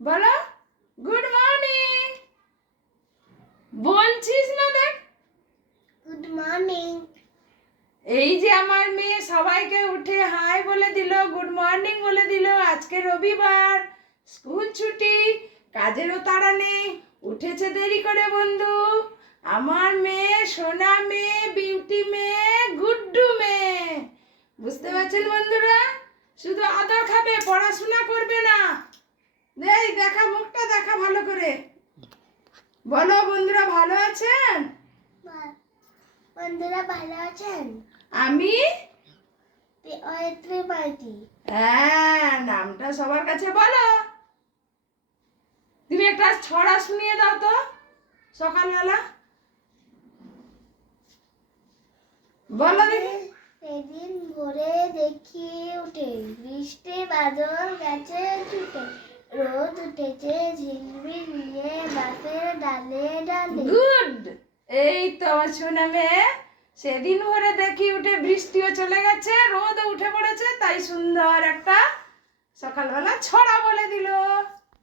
বলো good morning. বলছিস না দেখ। Good morning. এই যে আমার মেয়ে সবাইকে উঠে হাই বলে দিল, গুড মর্নিং বলে দিল। আজকে রবিবার, স্কুল ছুটি, কাজেরও তাড়া নেই, উঠেছে দেরি করে বন্ধু। আমার মেয়ে, সোনা মেয়ে, বিউটি মেয়ে, গুড্ডু মেয়ে। বুঝতে পারছেন বন্ধুরা? শুধু আদর খাবে, পড়াশোনা করবে না। এই দেখা, মুখটা দেখা ভালো করে। বলো বন্ধুরা ভালো আছেন? বন্ধুরা ভালো আছেন? আমি অয়ত্রী পার্টি। হ্যাঁ, নামটা সবার কাছে বলো। তুমি একটা ছড়া শুনিয়ে দাও তো সকালবেলা। বলো দেখি। সেদিন ভোরে দেখি উঠে, বৃষ্টি বাদল গেছে ছুটে, রোদ উঠেছে ঝিলমিল নিয়ে গাছের ডালে ডালে। গুড। এই তো আমার সোনা মেয়ে। সেদিন ভোরে দেখি উঠে বৃষ্টিও চলে গেছে, রোদও উঠে পড়েছে, তাই সুন্দর একটা সকালবেলা ছড়া বলে দিল।